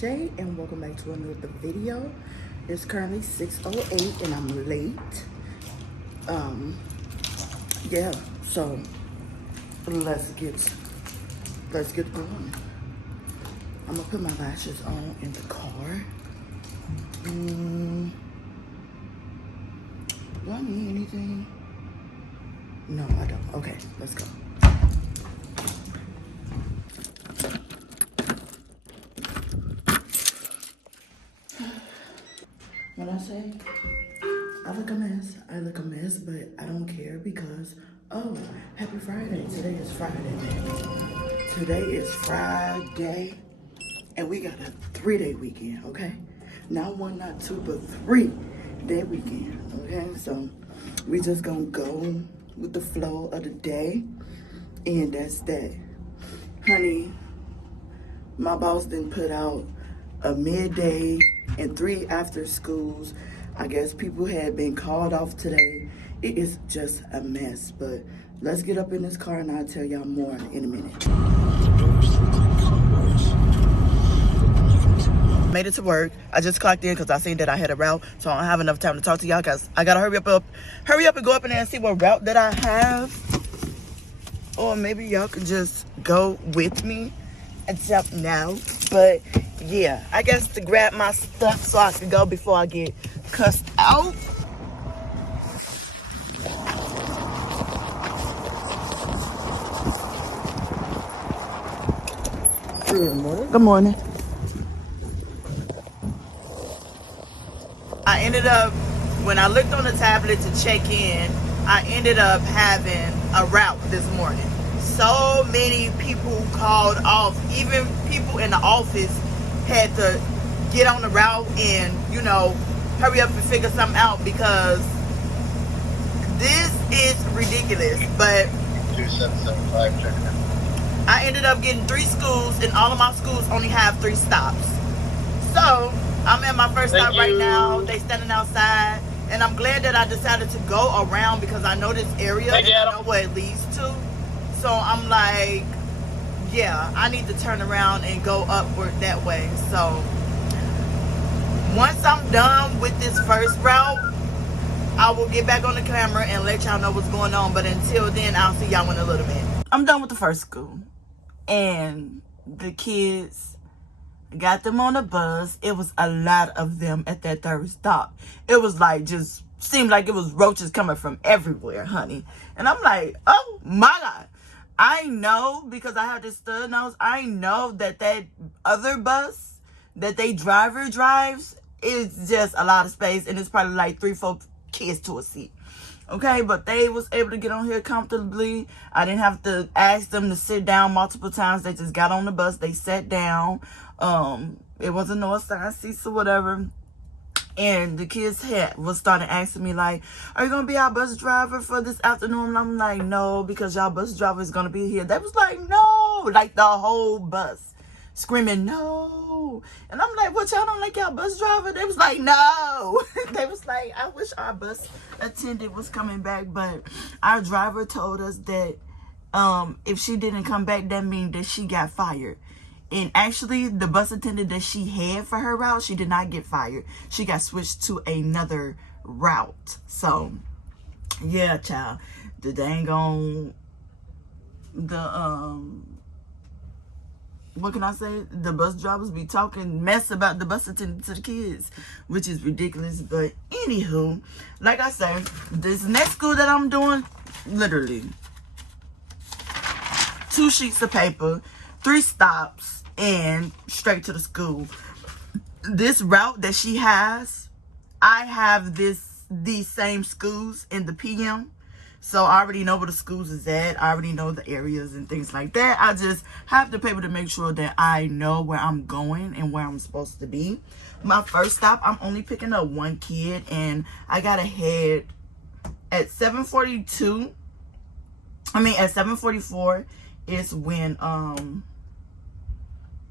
Shay, and welcome back to another video. It's currently 6:08 and I'm late. Yeah, so let's get going. I'm gonna put my lashes on in the car. Do I need anything? No, I don't. Okay, let's go. When I say I look a mess, but I don't care because, oh, happy Friday. Today is Friday, man. Today is Friday, and we got a 3-day weekend, okay? Not one, not two, but 3-day weekend, okay? So we just gonna go with the flow of the day, and that's that. Honey, my boss didn't put out a midday and 3 after schools. I guess people had been called off today. It is just a mess, but let's get up in this car and I'll tell y'all more in a minute. Made it to work. I just clocked in because I seen that I had a route, so I don't have enough time to talk to y'all because I gotta hurry up and go up in there and see what route that I have. Or maybe y'all can just go with me until now. But yeah, I guess to grab my stuff so I can go before I get cussed out. Good morning. Good morning. I ended up, when I looked on the tablet to check in, I ended up having a route this morning. So many people called off. Even people in the office had to get on the route and, you know, hurry up and figure something out because this is ridiculous. But 2775 checking in. I ended up getting 3 schools, and all of my schools only have 3 stops. So I'm at my first stop right now. They standing outside, and I'm glad that I decided to go around because I know this area and I know where it leads to. So I'm like, yeah, I need to turn around and go upward that way. So once I'm done with this first route, I will get back on the camera and let y'all know what's going on. But until then, I'll see y'all in a little bit. I'm done with the first school, and the kids got them on the bus. It was a lot of them at that third stop. It was like, just seemed like it was roaches coming from everywhere, honey. And I'm like, oh my God. I know, because I have this stud nose, I know that other bus that they driver drives is just a lot of space, and it's probably like 3-4 kids to a seat. Okay, but they was able to get on here comfortably. I didn't have to ask them to sit down multiple times. They just got on the bus. They sat down. It wasn't no assigned seats or whatever. And the kids was starting asking me like, are you going to be our bus driver for this afternoon? And I'm like, no, because y'all bus driver is going to be here. They was like, no, like the whole bus screaming, no. And I'm like, what, y'all don't like y'all bus driver? They was like, no. They was like, I wish our bus attendant was coming back. But our driver told us that if she didn't come back, that means that she got fired. And actually, the bus attendant that she had for her route, she did not get fired. She got switched to another route. So, yeah, child. The dang on, what can I say? The bus drivers be talking mess about the bus attendant to the kids, which is ridiculous. But anywho, like I said, this next school that I'm doing, literally 2 sheets of paper, 3 stops, and straight to the school. This route that she has, I have these same schools in the PM. So I already know where the schools is at. I already know the areas and things like that. I just have the paper to make sure that I know where I'm going and where I'm supposed to be. My first stop, I'm only picking up 1 kid, and I gotta head at 7:42. I mean, at 7:44 is when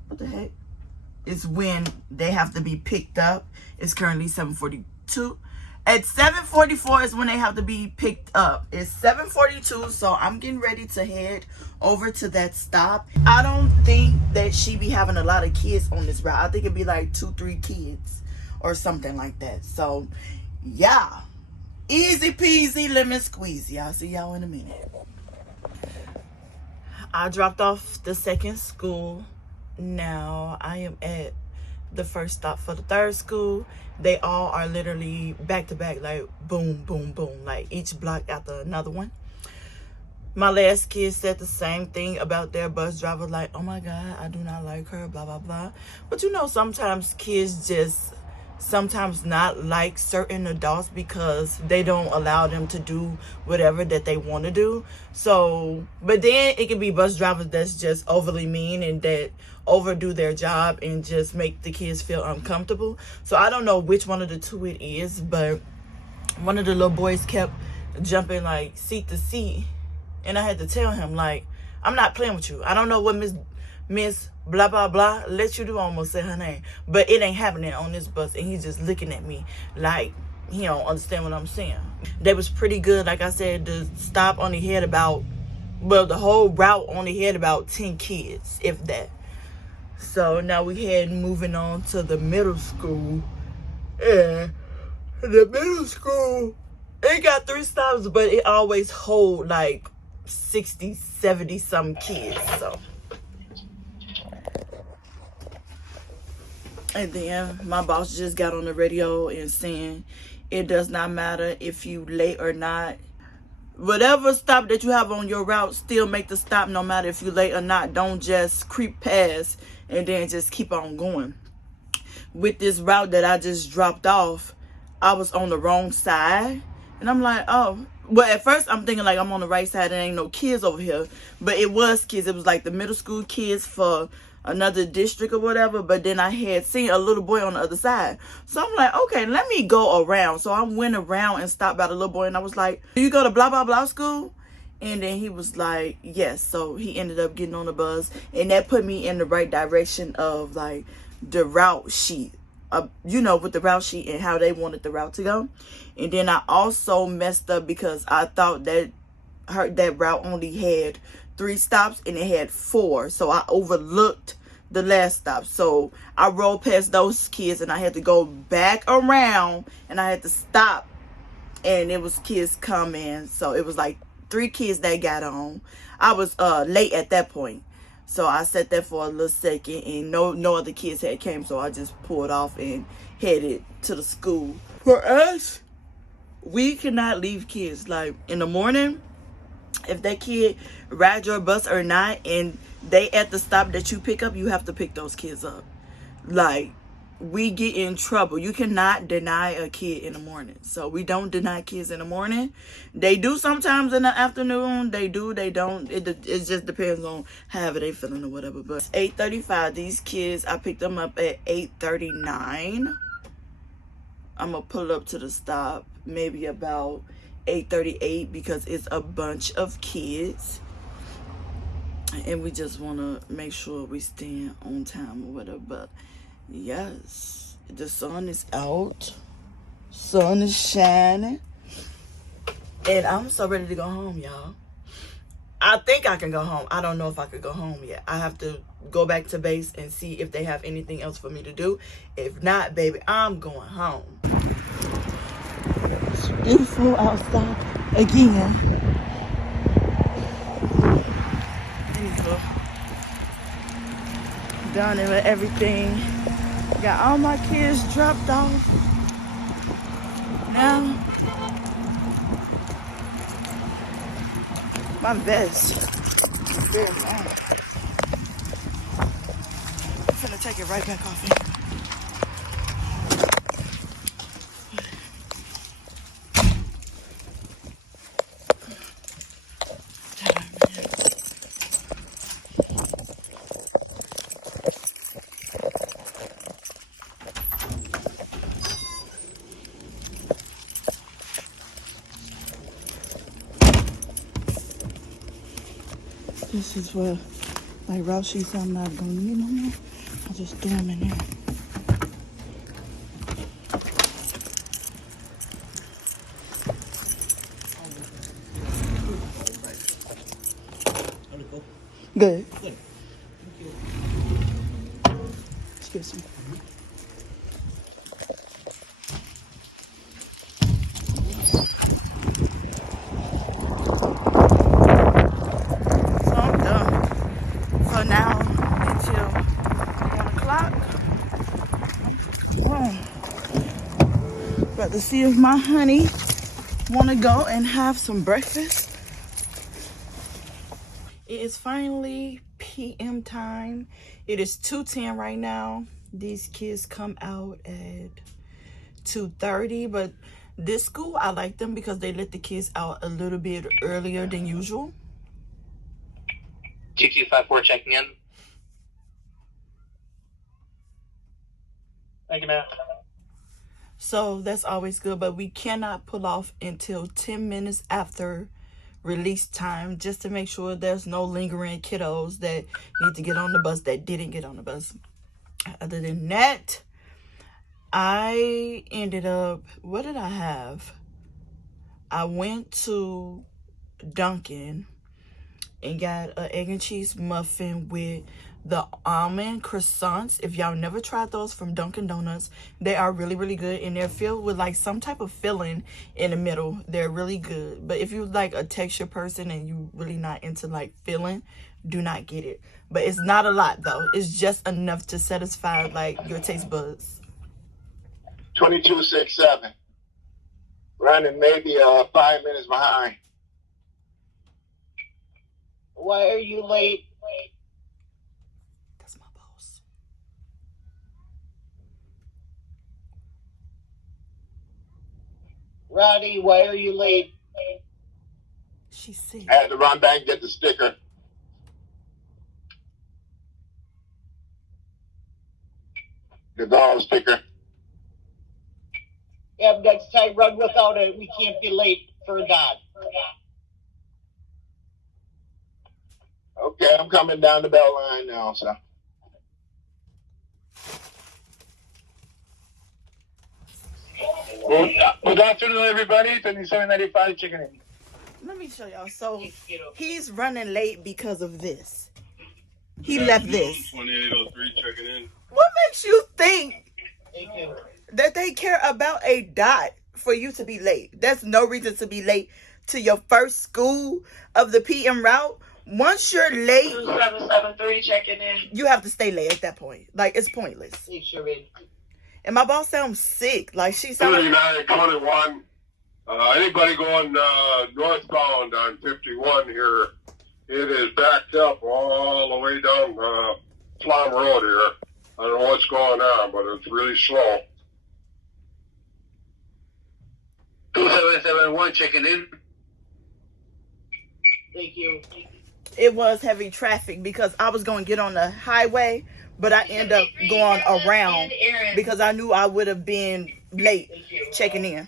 what the heck? It's when they have to be picked up. It's currently 7:42. At 7:44 is when they have to be picked up. It's 7:42, so I'm getting ready to head over to that stop. I don't think that she be having a lot of kids on this route. I think it'd be like 2-3 kids or something like that. So yeah, easy peasy lemon squeezy. I'll see y'all in a minute. I dropped off the second school. Now I am at the first stop for the third school. They all are literally back to back, like boom, boom, boom, like each block after another one. My last kid said the same thing about their bus driver, like, oh my God, I do not like her, blah, blah, blah. But you know, sometimes kids just sometimes not like certain adults because they don't allow them to do whatever that they want to do. So, but then it can be bus drivers that's just overly mean and that overdo their job and just make the kids feel uncomfortable. So I don't know which one of the two it is, but one of the little boys kept jumping like seat to seat. And I had to tell him, like, I'm not playing with you. I don't know what Miss blah, blah, blah let you do. I almost said her name. But it ain't happening on this bus. And he's just looking at me like he don't understand what I'm saying. They was pretty good. Like I said, the stop only had about, well, the whole route only had about 10 kids, if that. So now we had moving on to the middle school. And the middle school, it got 3 stops, but it always hold like 60, 70 some kids. So, and then my boss just got on the radio and saying it does not matter if you late or not. Whatever stop that you have on your route, still make the stop no matter if you late or not. Don't just creep past and then just keep on going. With this route that I just dropped off, I was on the wrong side. And I'm like, oh. Well, at first I'm thinking like I'm on the right side. There ain't no kids over here. But it was kids. It was like the middle school kids for another district or whatever. But then I had seen a little boy on the other side. So I'm like, okay, let me go around. So I went around and stopped by the little boy. And I was like, do you go to blah, blah, blah school? And then he was like, yes. So he ended up getting on the bus. And that put me in the right direction of like the route sheet. You know, with the route sheet and how they wanted the route to go. And then I also messed up because I thought that that route only had 3 stops and it had 4. So I overlooked the last stop. So I rolled past those kids and I had to go back around and I had to stop. And it was kids coming. So it was like 3 kids that got on. I was late at that point. So I sat there for a little second and no other kids had came. So I just pulled off and headed to the school. For us, we cannot leave kids. Like in the morning, if that kid rides your bus or not and they at the stop that you pick up, you have to pick those kids up. Like, we get in trouble. You cannot deny a kid in the morning. So we don't deny kids in the morning. They do sometimes in the afternoon. They do, they don't. It just depends on however they feeling or whatever. But it's 8:35. These kids, I picked them up at 8:39. I'm going to pull up to the stop maybe about 8:38 because it's a bunch of kids. And we just want to make sure we stand on time or whatever. But yes, the sun is out. Sun is shining. And I'm so ready to go home, y'all. I think I can go home. I don't know if I could go home yet. I have to go back to base and see if they have anything else for me to do. If not, baby, I'm going home. It's beautiful outside again. Done with everything. Got all my kids dropped off. Now, my vest is very long. I'm finna take it right back off here. This is where, like, route sheets I'm not gonna need no more. I'll just throw them in there. About to see if my honey want to go and have some breakfast. It is finally PM time. It is 2:10 right now. These kids come out at 2:30, but this school, I like them because they let the kids out a little bit earlier than usual. 2254 checking in. Thank you, ma'am. So that's always good, but we cannot pull off until 10 minutes after release time, just to make sure there's no lingering kiddos that need to get on the bus that didn't get on the bus. Other than that, I ended up, what did I have? I went to Dunkin' and got an egg and cheese muffin with the almond croissants. If y'all never tried those from Dunkin' Donuts, they are really, really good, and they're filled with like some type of filling in the middle. They're really good. But if you like a texture person and you really not into like filling, do not get it. But it's not a lot though. It's just enough to satisfy like your taste buds. 2267. Running maybe 5 minutes behind. Why are you late? That's my boss. Roddy, why are you late? She's sick. I had to run back and get the sticker. The dog sticker. Yeah, next time run without it. We can't be late for a dog. Okay, I'm coming down the bell line now, so. Good afternoon, everybody. 2795 checking in. Let me show y'all. So he's running late because of this. He left this. 2803 checking in. What makes you think Thank you. that they care about a dot for you to be late? There's no reason to be late to your first school of the PM route. Once you're late, 2773 checking in. you have to stay late at that point. Like, it's pointless. Hey, Shereen. And my boss sounds sick. Like, she sounds... 3921. Anybody going northbound on 51 here, it is backed up all the way down Plum Road here. I don't know what's going on, but it's really slow. 2771 checking in. Thank you. It was heavy traffic because I was going to get on the highway, but I ended up going around because I knew I would have been late checking in.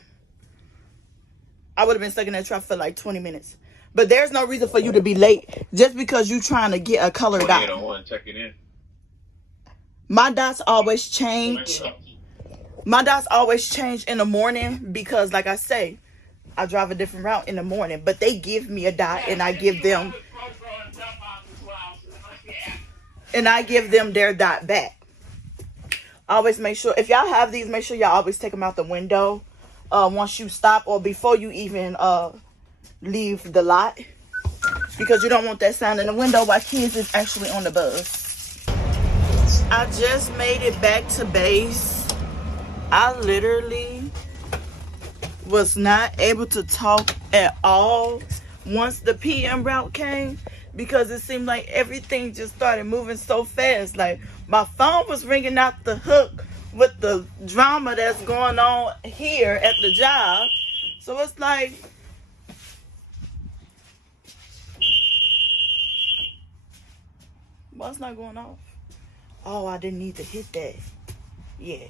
I would have been stuck in that traffic for like 20 minutes. But there's no reason for you to be late just because you're trying to get a color dot. 2801 checking in. My dots always change. My dots always change in the morning because, like I say, I drive a different route in the morning. But they give me a dot and I give them their dot back. Always make sure, if y'all have these, make sure y'all always take them out the window once you stop or before you even leave the lot, because you don't want that sound in the window while kids is actually on the bus. I just made it back to base. I literally was not able to talk at all once the PM route came, because it seemed like everything just started moving so fast. Like, my phone was ringing out the hook with the drama that's going on here at the job. So it's like, what's not going off? Oh, I didn't need to hit that. Yeah.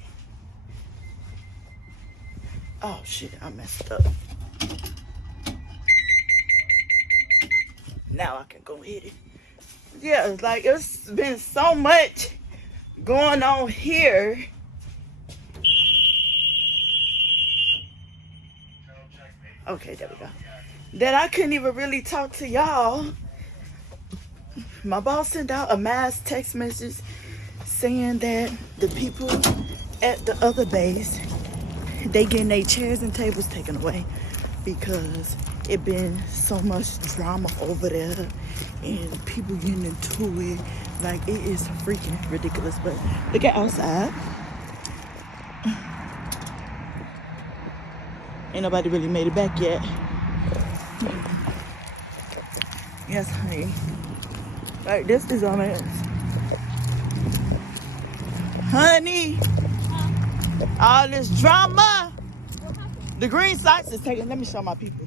Oh shit, I messed up. Now I can go hit it. Yeah, it's like it's been so much going on here. Okay, there we go. That I couldn't even really talk to y'all. My boss sent out a mass text message saying that the people at the other base, they getting their chairs and tables taken away because it been so much drama over there and people getting into it. Like, it is freaking ridiculous. But look at outside. Ain't nobody really made it back yet. Yes, honey. Like, this is on it. Honey, all this drama. The green socks is taking. Let me show my people.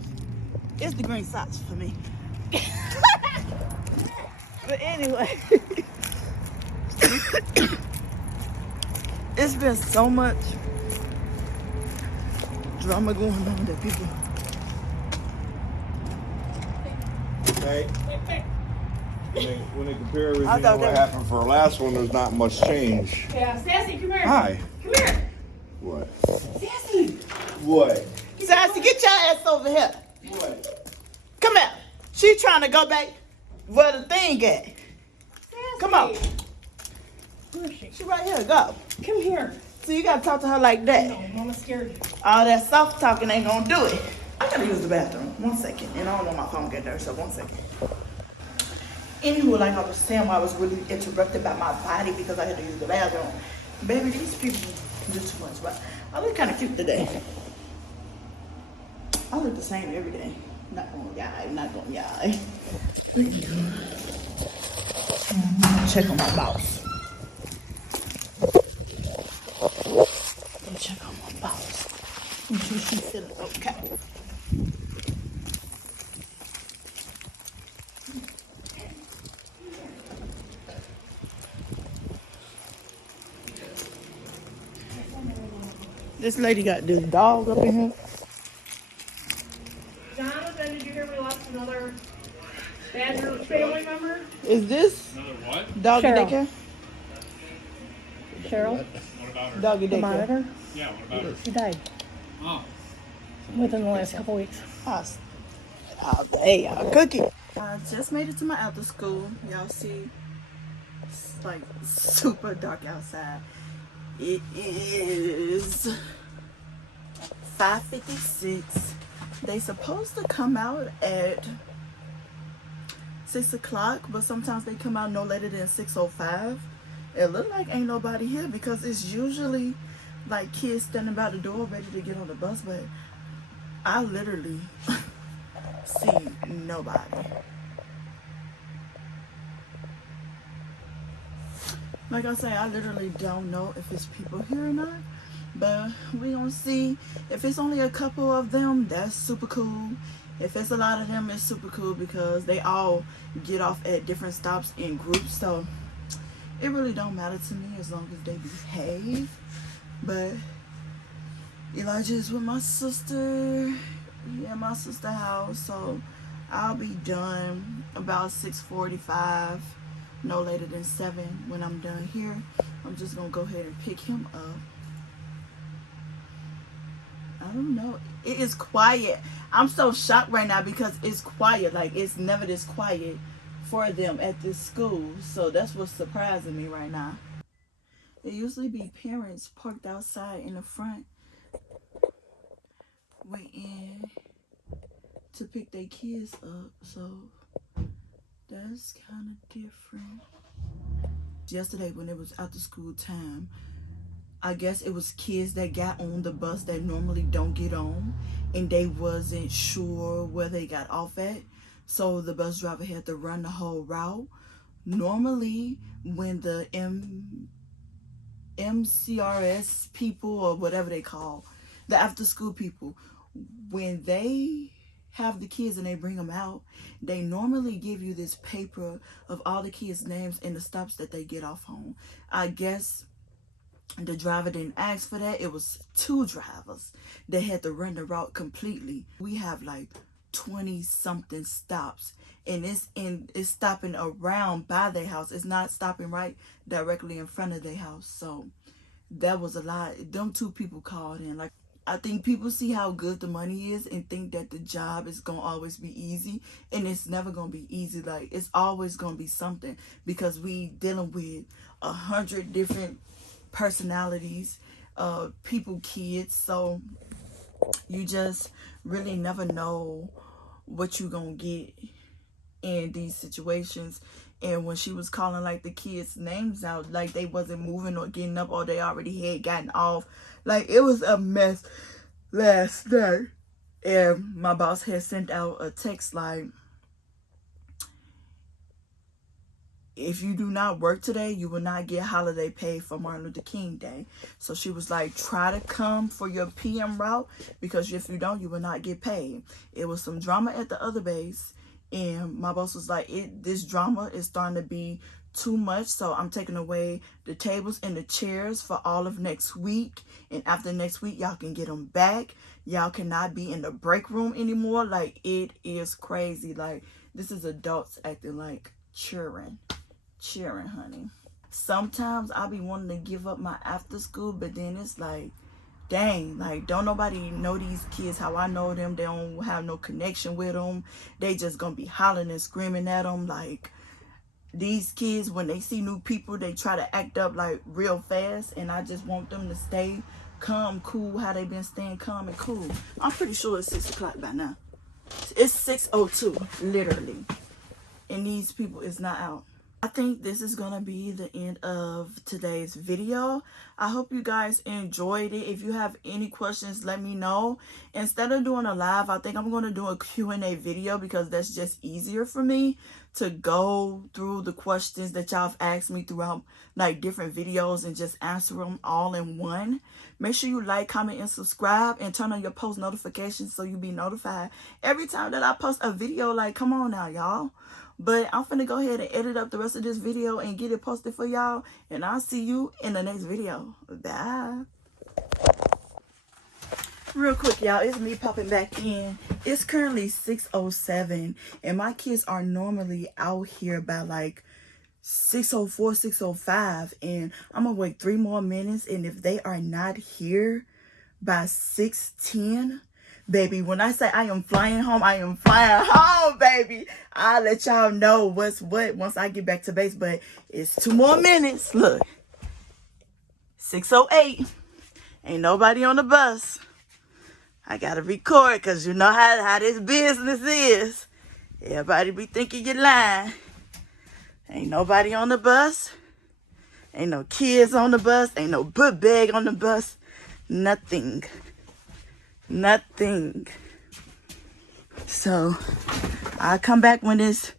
It's the green socks for me. But anyway, it's been so much drama going on that people. Okay. When they compare everything I to thought what that- happened for our last one, there's not much change. Yeah, Sassy, come here. Hi. Come here. What? Sassy. What? Sassy, get your ass over here. What? Come here. She trying to go back where the thing at. Sassy. Come on. Where is she? She right here. Go. Come here. So you gotta talk to her like that. No, Mama's scared. All that soft talking ain't gonna do it. I gotta use the bathroom. 1 second. And I don't want my phone get there, so 1 second. Anywho, like I was saying, I was really interrupted by my body because I had to use the bathroom. Baby, these people do too much, but I look kind of cute today. I look the same every day. Not gonna lie, not gonna lie. I'm gonna check on my boss. Check on my boss. Make sure she's feeling okay. This lady got this dog up in here. Jonathan, did you hear we lost another Badger family member? Is this Another what? doggy Cheryl. daycare? Cheryl, What about her? Doggy the daycare. monitor, Yeah, what about her? she died Oh, within the last couple weeks. Hey, y'all cookie. I just made it to my after school. Y'all see, it's like super dark outside. It is 5:56. They supposed to come out at 6 o'clock, but sometimes they come out no later than 6:05. It look like ain't nobody here because it's usually like kids standing by the door ready to get on the bus, but I literally see nobody. Like I say, I literally don't know if it's people here or not, but we gonna see. If it's only a couple of them, that's super cool. If it's a lot of them, it's super cool because they all get off at different stops in groups, so it really don't matter to me as long as they behave. But Elijah is with my sister at my sister's house, so I'll be done about 6:45, no later than 7 when I'm done here. I'm just gonna go ahead and pick him up. I don't know. It is quiet. I'm so shocked right now because it's quiet. Like, it's never this quiet for them at this school. So that's what's surprising me right now. There usually be parents parked outside in the front waiting to pick their kids up. So that's kind of different. Yesterday when it was after school time, I guess it was kids that got on the bus that normally don't get on, and they wasn't sure where they got off at, so the bus driver had to run the whole route. Normally when the MCRS people, or whatever they call, the after school people, when they have the kids and they bring them out, they normally give you this paper of all the kids' names and the stops that they get off on. I guess the driver didn't ask for that. It was 2 drivers that had to run the route completely. We have like 20 something stops, and it's stopping around by their house. It's not stopping right directly in front of their house. So that was a lot. Them 2 people called in. Like, I think people see how good the money is and think that the job is gonna always be easy, and it's never gonna be easy. Like, it's always gonna be something because we dealing with 100 different personalities, people, kids. So you just really never know what you gonna get in these situations. And when she was calling like the kids' names out, like they wasn't moving or getting up, or they already had gotten off. Like, it was a mess last night. And my boss had sent out a text like, if you do not work today, you will not get holiday pay for Martin Luther King Day. So she was like, try to come for your PM route, because if you don't, you will not get paid. It was some drama at the other base, and my boss was like, this drama is starting to be too much, so I'm taking away the tables and the chairs for all of next week, and after next week y'all can get them back. Y'all cannot be in the break room anymore. Like, it is crazy. Like, this is adults acting like children, honey. Sometimes I'll be wanting to give up my after school, but then it's like, dang, like, don't nobody know these kids how I know them. They don't have no connection with them. They just gonna be hollering and screaming at them. Like, these kids, when they see new people, they try to act up like real fast, and I just want them to stay calm, cool, how they been staying calm and cool. I'm pretty sure it's 6 o'clock by now. It's 6:02, literally, and these people is not out. I think this is gonna be the end of today's video. I hope you guys enjoyed it. If you have any questions, let me know. Instead of doing a live, I think I'm gonna do a Q&A video, because that's just easier for me to go through the questions that y'all have asked me throughout like different videos and just answer them all in one. Make sure you like, comment, and subscribe, and turn on your post notifications so you be notified every time that I post a video. Like, come on now, y'all. But I'm finna go ahead and edit up the rest of this video and get it posted for y'all. And I'll see you in the next video. Bye. Real quick, y'all, it's me popping back in. It's currently 6:07, and my kids are normally out here by like 6:04, 6:05, and I'm gonna wait 3 more minutes. And if they are not here by 6:10, baby, when I say I am flying home, I am flying home, baby. I'll let y'all know what's what once I get back to base. But it's 2 more minutes. Look, 6:08. Ain't nobody on the bus. I gotta record, because you know how this business is. Everybody be thinking you're lying. Ain't nobody on the bus. Ain't no kids on the bus. Ain't no book bag on the bus. Nothing. Nothing. So I'll come back when it's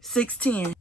6:10.